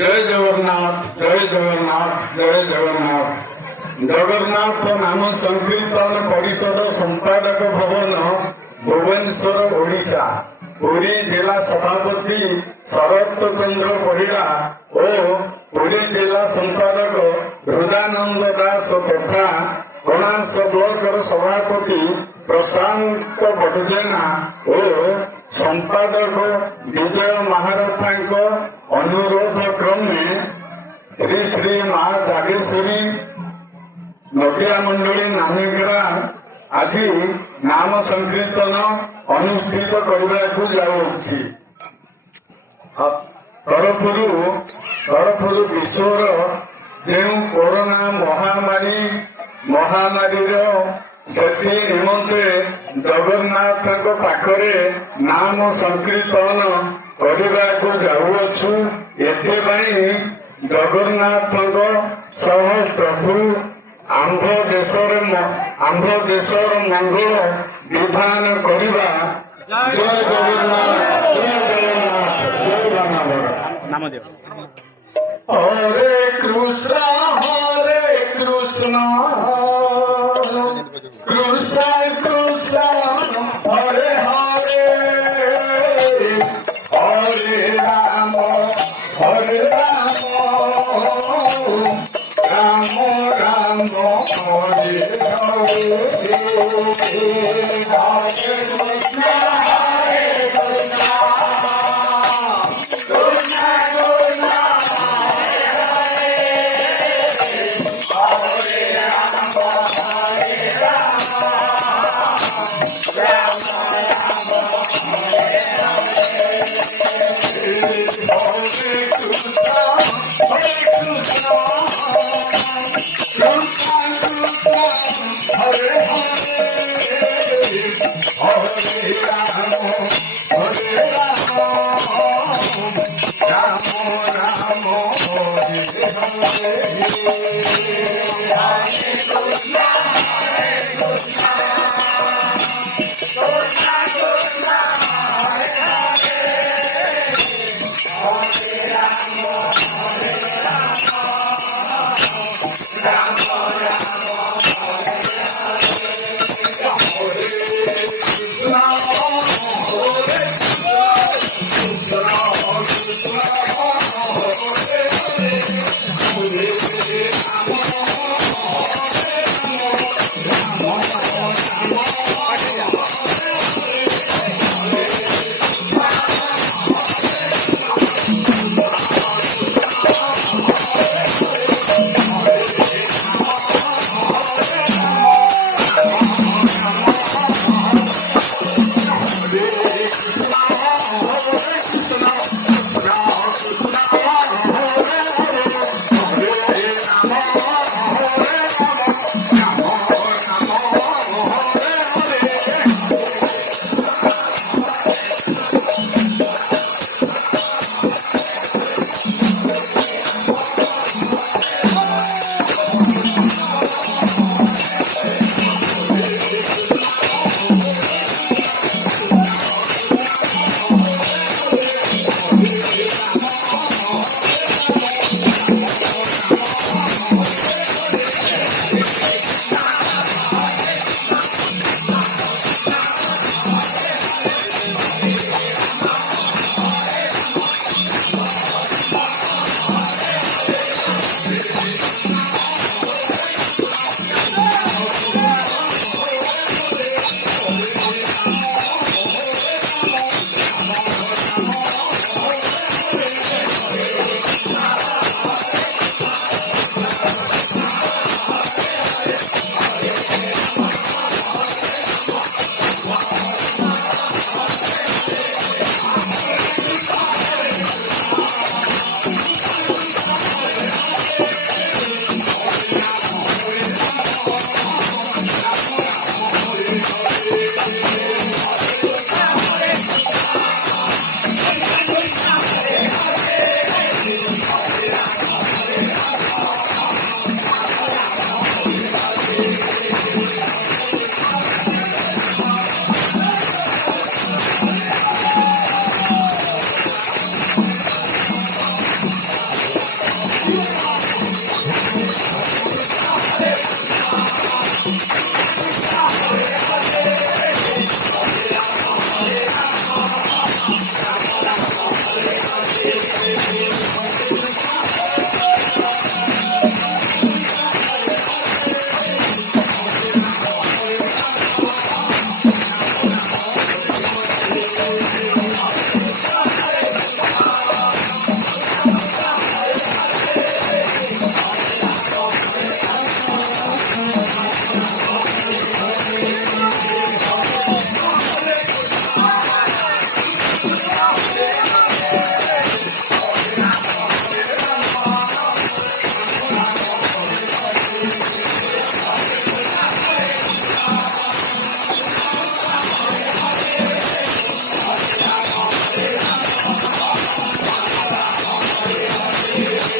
जय जगन्नाथ जय जगन्नाथ जय जगन्नाथ। जगन्नाथ नाम संकीर्तन परिषद संपादक भवन भुवनेश्वर ओडिशा। पुरी जिला सभापति शरत चंद्र परिड़ा और पुरी जिला संपादक हृदानंद दास तथा कणास ब्लॉक सभापति प्रशांत बड़जेना और संपादक विजय महारथा अनुरोध क्रमे श्री श्री माँ जागेश्वरी नदिया मंडली नामेगरा आज नाम संकीर्तन अनुष्ठित करने को जाऊँगी। तरफरु विश्वर जो कोरोना महामारी से निमंत्रे जगन्नाथ पाखरे नाम संकीर्तन करने को जाऊँचु। एथपाई जगन्नाथ सह प्रभु आंभ देशर मंगल विधान करवा। जय जगन्नाथ जय जगन्नाथ जय राम। हरे कृष्ण कृष्ण कृष्ण हरे हरे हरे राम राम राम हरे हरे रे